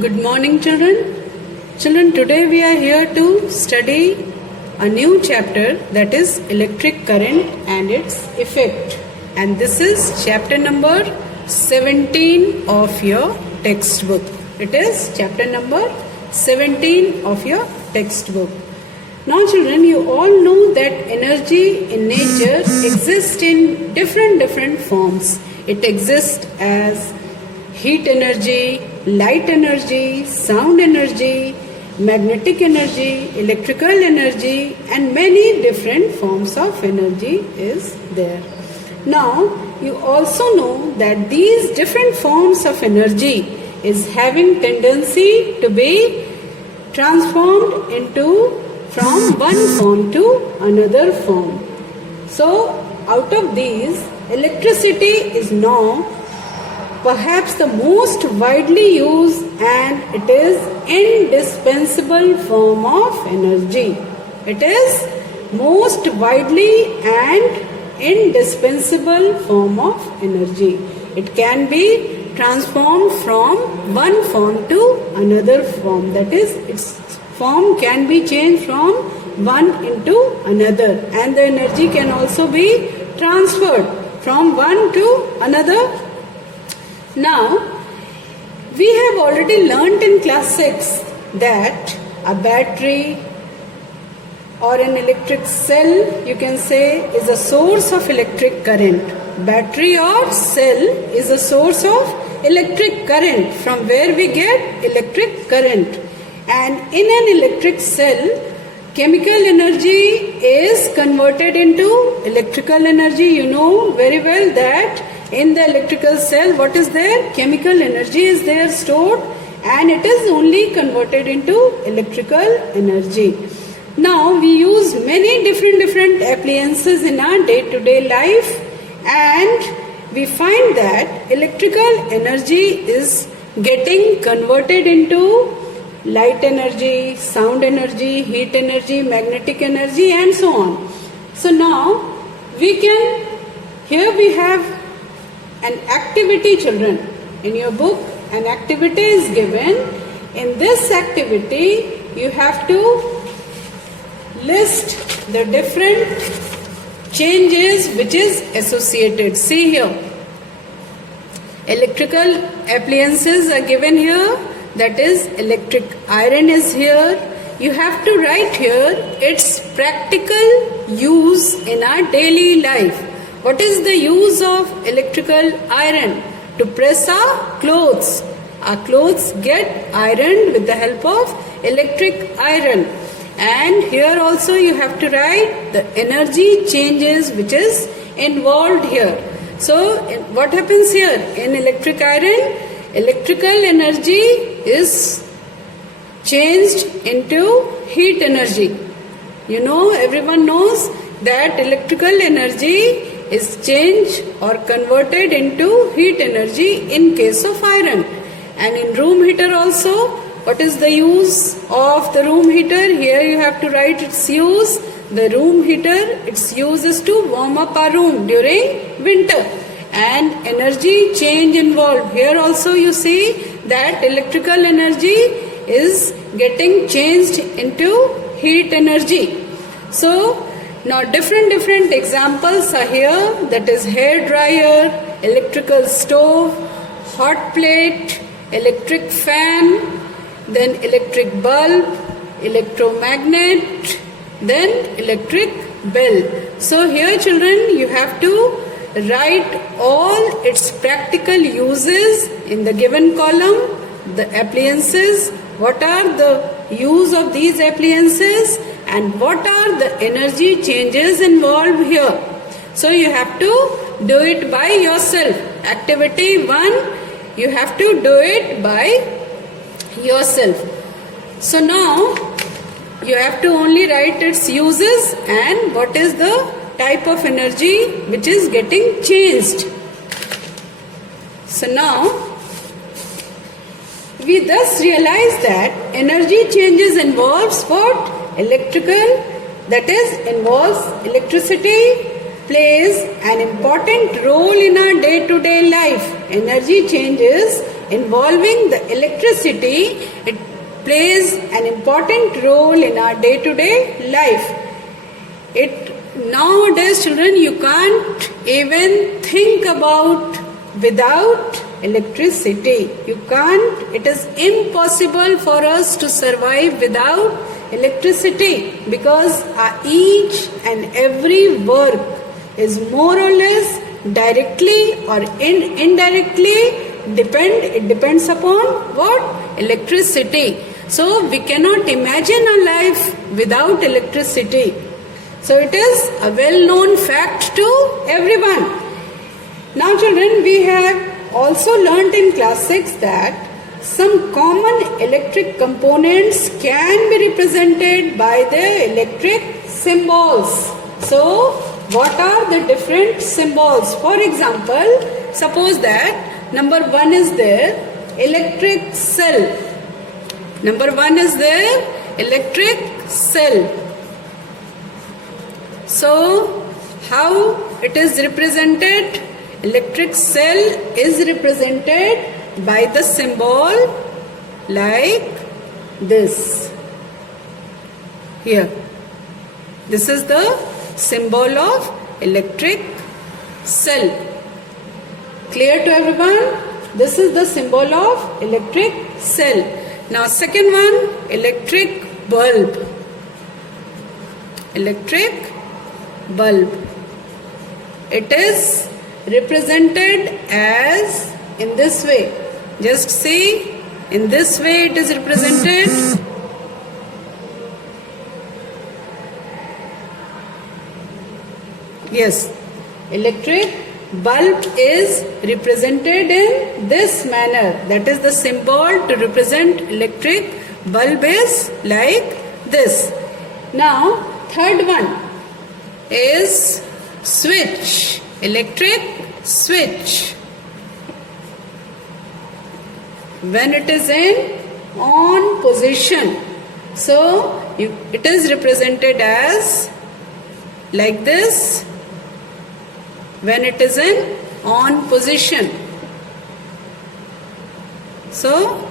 Good morning, children. Children, today we are here to study a new chapter, that is electric current and its effect. And this is chapter number 17 of your textbook. It is chapter number 17 of your textbook. Now, children, you all know that energy in nature exists in different forms. It exists as heat energy, light energy, sound energy, magnetic energy, electrical energy, and many different forms of energy is there. Now, you also know that these different forms of energy is having tendency to be transformed into from one form to another form. So, out of these, electricity is now perhaps the most widely used and it is indispensable form of energy. It is most widely and indispensable form of energy. It can be transformed from one form to another form. That is, its form can be changed from one into another, and the energy can also be transferred from one to another. Now, we have already learnt in class 6 that a battery or an electric cell, you can say, is a source of electric current. Battery or cell is a source of electric current, from where we get electric current. And in an electric cell, chemical energy is converted into electrical energy. You know very well that in the electrical cell, what is there? Chemical energy is there stored, and it is only converted into electrical energy. Now, we use many different appliances in our day-to-day life, and we find that electrical energy is getting converted into light energy, sound energy, heat energy, magnetic energy, and so on. So now, here we have an activity, children. In your book, an activity is given. In this activity, you have to list the different changes which is associated. See here, electrical appliances are given here. That is, electric iron is here. You have to write here its practical use in our daily life. What is the use of electrical iron? To press our clothes. Our clothes get ironed with the help of electric iron. And here also you have to write the energy changes which is involved here. So what happens here? In electric iron, electrical energy is changed into heat energy. You know, everyone knows that electrical energy is changed or converted into heat energy in case of iron. And in room heater also, what is the use of the room heater? Here you have to write its use. The room heater, its use is to warm up our room during winter. And energy change involved. Here also you see that electrical energy is getting changed into heat energy. So, now different examples are here, that is hair dryer, electrical stove, hot plate, electric fan, then electric bulb, electromagnet, then electric bell. So here, children, you have to write all its practical uses in the given column, the appliances, what are the use of these appliances, and what are the energy changes involved here. So you have to do it by yourself. Activity 1, you have to do it by yourself. So now you have to only write its uses and what is the type of energy which is getting changed. So now we thus realize that energy changes involves what? Electrical, that is, involves electricity, plays an important role in our day-to-day life. Energy changes involving the electricity, it plays an important role in our day-to-day life. Nowadays, children, you can't even think about without electricity. You can't. It is impossible for us to survive without electricity, because each and every work is more or less directly or indirectly depends upon what? Electricity. So we cannot imagine a life without electricity. So it is a well-known fact to everyone. Now children, we have also learnt in class 6 that some common electric components can be represented by the electric symbols. So what are the different symbols? For example, suppose that number 1 is there, electric cell. Number 1 is there, electric cell. So how it is represented? Electric cell is represented by the symbol like this. Here. This is the symbol of electric cell. Clear to everyone? This is the symbol of electric cell. Now second one, electric bulb. Electric bulb. It is represented as in this way. Just see, in this way it is represented. Yes, electric bulb is represented in this manner. That is the symbol to represent electric bulb is like this. Now third one is switch. Electric switch. When it is in on position, so it is represented as like this. When it is in on position, so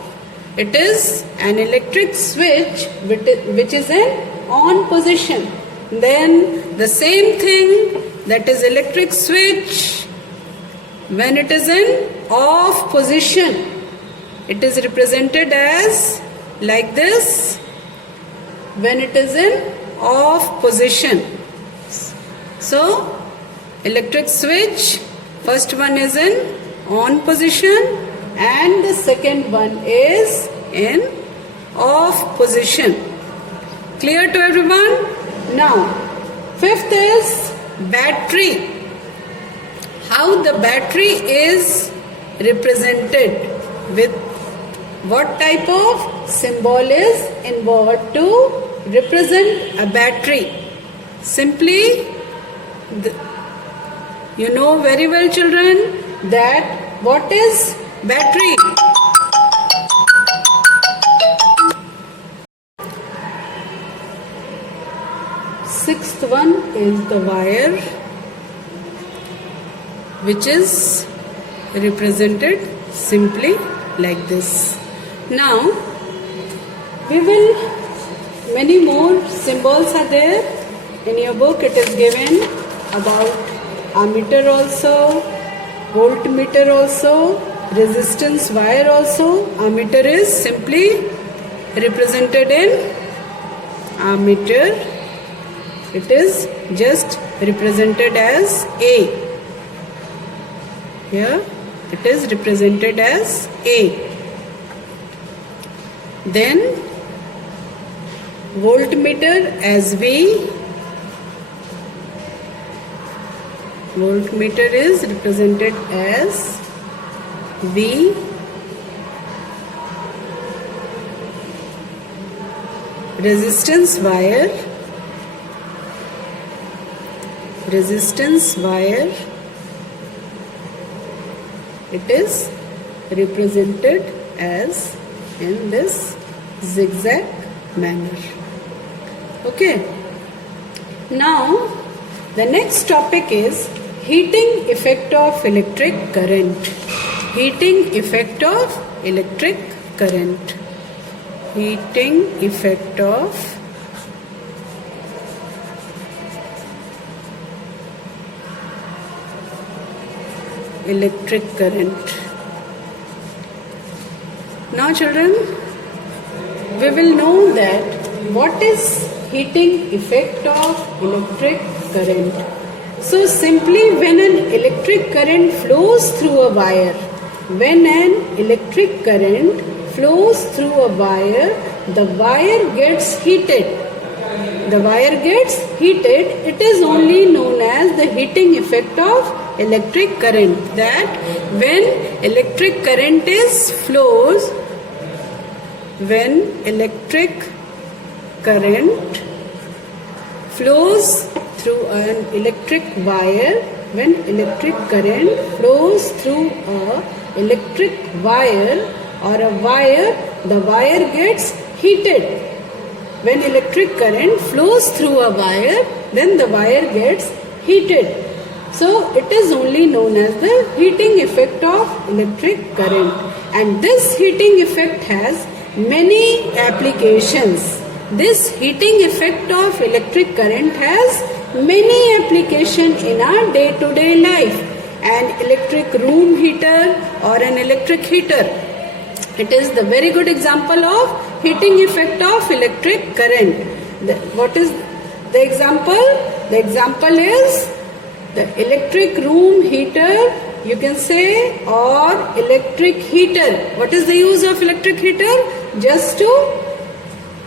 it is an electric switch which is in on position. Then the same thing, that is electric switch, when it is in off position, it is represented as like this. When it is in off position, so electric switch, first one is in on position and the second one is in off position. Clear to everyone? Now fifth is battery. How the battery is represented, with what type of symbol is involved to represent a battery? Simply, you know very well children that what is battery? Sixth one is the wire, which is represented simply like this. Now many more symbols are there. In your book it is given about ammeter also, voltmeter also, resistance wire also. Ammeter is simply represented in ammeter. It is just represented as A. Here it is represented as A. Then voltmeter as V. Voltmeter is represented as V. Resistance wire. Resistance wire. It is represented as in this zigzag manner. Okay. Now the next topic is heating effect of electric current. Heating effect of electric current. Heating effect of electric current. Now children, we will know that what is heating effect of electric current. So simply when an electric current flows through a wire, when an electric current flows through a wire, the wire gets heated. The wire gets heated, it is only known as the heating effect of electric current. That when electric current flows, when electric current flows through an electric wire, when electric current flows through a electric wire or a wire, the wire gets heated. When electric current flows through a wire, then the wire gets heated. So it is only known as the heating effect of electric current. And this heating effect has many applications. This heating effect of electric current has many applications in our day-to-day life. An electric room heater or an electric heater, it is the very good example of heating effect of electric current. What is the example? The example is the electric room heater, you can say, or electric heater. What is the use of electric heater? Just to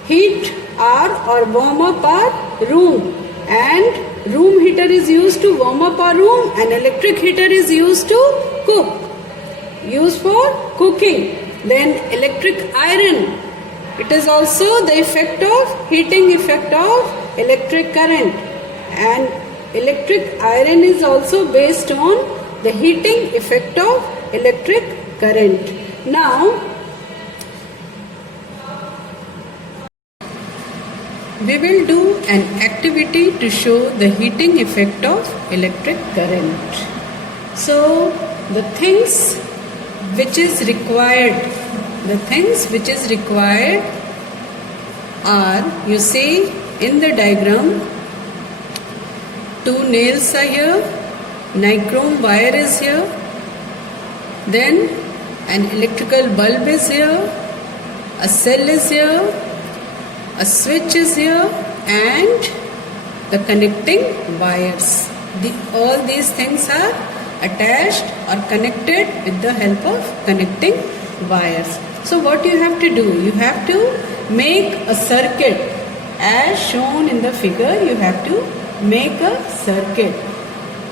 heat or warm up our room. And room heater is used to warm up our room, and electric heater is used to cook, used for cooking. Then electric iron, it is also the effect of heating effect of electric current. And electric iron is also based on the heating effect of electric current. Now, we will do an activity to show the heating effect of electric current. So, the things which is required are, you see in the diagram, 2 nails are here, nichrome wire is here, then an electrical bulb is here, a cell is here, a switch is here, and the connecting wires. All these things are attached or connected with the help of connecting wires. So what you have to do? You have to make a circuit. As shown in the figure, you have to make a circuit.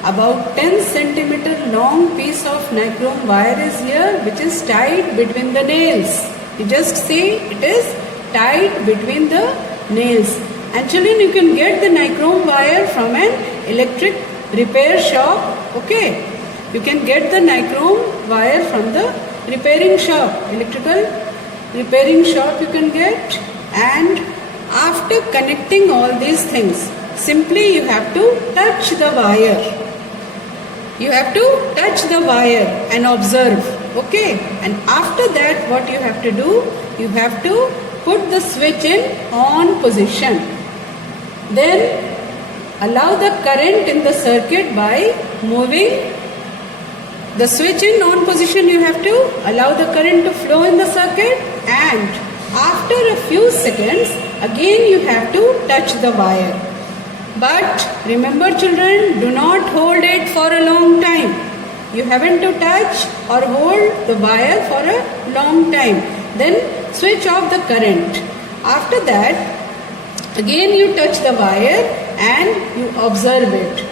About 10 centimeter long piece of nichrome wire is here, which is tied between the nails. You just see it is tied between the nails. And children, you can get the nichrome wire from an electric repair shop. Okay, you can get the nichrome wire from the repairing shop, electrical repairing shop you can get. And after connecting all these things, simply you have to touch the wire. You have to touch the wire and observe. Okay, and after that what you have to do? You have to put the switch in on position. Then allow the current in the circuit by moving the switch in on position. You have to allow the current to flow in the circuit, and after a few seconds again you have to touch the wire. But remember children, do not hold it for a long time. You haven't to touch or hold the wire for a long time. Then switch off the current. After that, again you touch the wire and you observe it.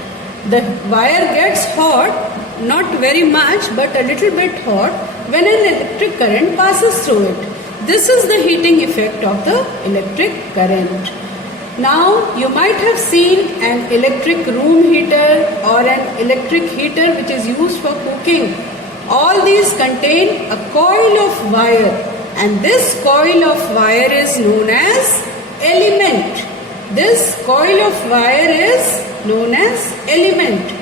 The wire gets hot, not very much but a little bit hot when an electric current passes through it. This is the heating effect of the electric current. Now you might have seen an electric room heater or an electric heater which is used for cooking. All these contain a coil of wire, and this coil of wire is known as element. This coil of wire is known as element.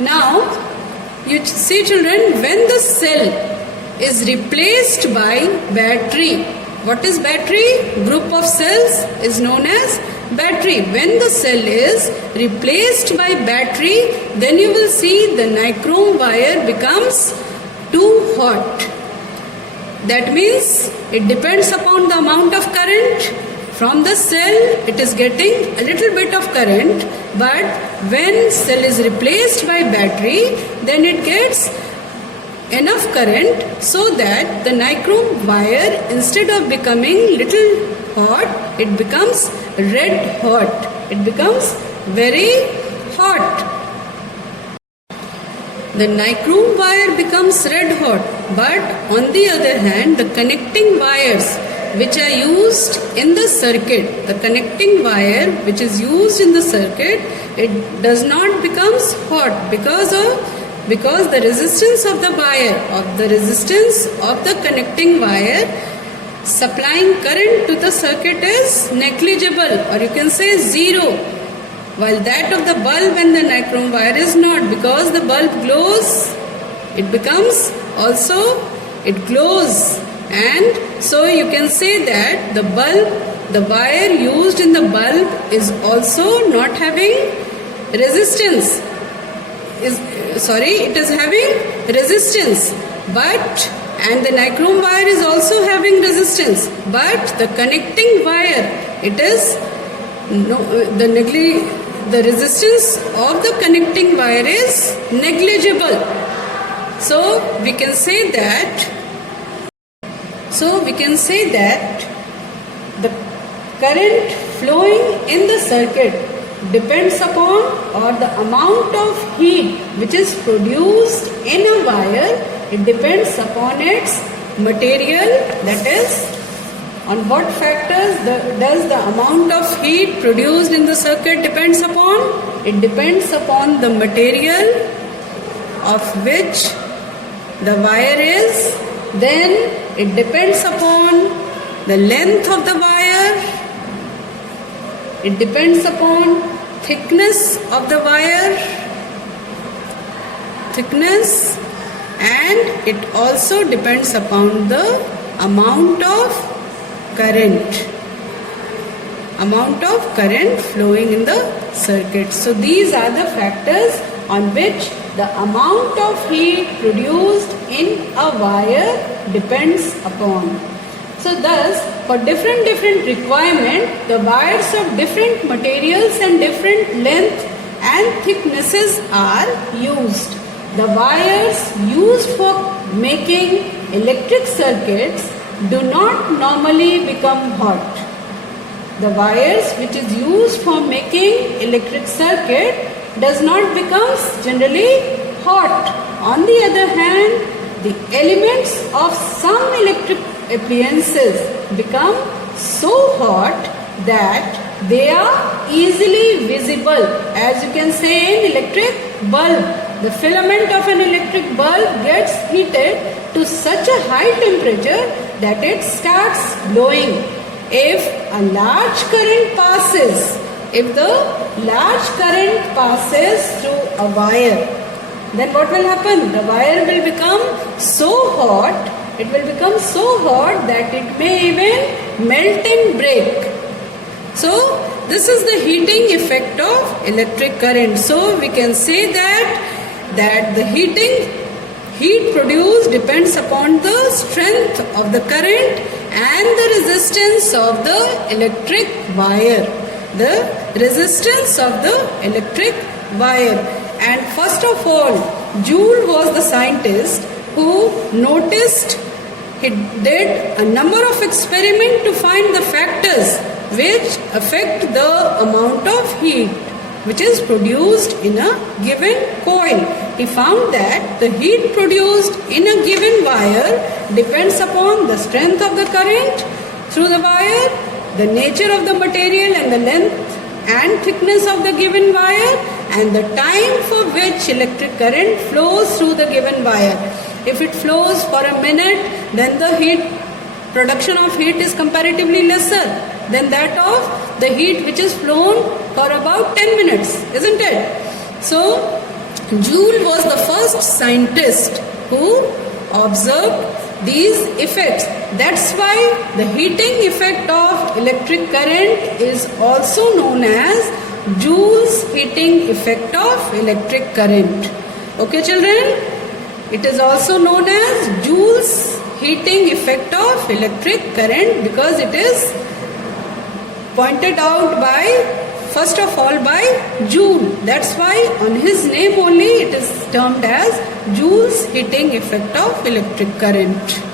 Now you see children, when the cell is replaced by battery. What is battery? Group of cells is known as battery. When the cell is replaced by battery, then you will see the nichrome wire becomes too hot. That means it depends upon the amount of current. From the cell, it is getting a little bit of current, but when cell is replaced by battery, then it gets enough current so that the nichrome wire, instead of becoming little hot, it becomes red hot. It becomes very hot. The nichrome wire becomes red hot, but on the other hand, the connecting wires which are used in the circuit, the connecting wire which is used in the circuit, it does not becomes hot because the resistance of the wire, of the resistance of the connecting wire supplying current to the circuit is negligible, or you can say zero, while that of the bulb and the nichrome wire is not, because the bulb glows, it becomes also, it glows, and so you can say that the bulb, the wire used in the bulb is also not having resistance, it is having resistance, but and the nichrome wire is also having resistance, but the connecting wire, it is the resistance of the connecting wire is negligible. So we can say that the current flowing in the circuit depends upon, or the amount of heat which is produced in a wire, it depends upon its material, that is, on what factors does the amount of heat produced in the circuit depends upon? It depends upon the material of which the wire is, then it depends upon the length of the wire, it depends upon thickness of the wire, thickness, and it also depends upon the amount of current flowing in the circuit. So these are the factors on which the amount of heat produced in a wire depends upon. So thus, for different requirement, the wires of different materials and different length and thicknesses are used. The wires used for making electric circuits do not normally become hot. The wires which is used for making electric circuit does not become generally hot. On the other hand, the elements of some electric appliances become so hot that they are easily visible. As you can say in electric bulb, the filament of an electric bulb gets heated to such a high temperature that it starts glowing. If a large current passes, if the large current passes through a wire, then what will happen? The wire will become so hot, it will become so hot that it may even melt and break. So this is the heating effect of electric current. So we can say that the heat produced depends upon the strength of the current and the resistance of the electric wire. The resistance of the electric wire. And first of all, Joule was the scientist who noticed, he did a number of experiments to find the factors which affect the amount of heat which is produced in a given coil. He found that the heat produced in a given wire depends upon the strength of the current through the wire, the nature of the material and the length and thickness of the given wire, and the time for which electric current flows through the given wire. If it flows for a minute, then the production of heat is comparatively lesser than that of the heat which is flown for about 10 minutes, isn't it? So Joule was the first scientist who observed these effects. That's why the heating effect of electric current is also known as Joule's heating effect of electric current. Okay children, it is also known as Joule's heating effect of electric current because it is pointed out by, first of all, by Joule. That's why on his name only it is termed as Joule's heating effect of electric current.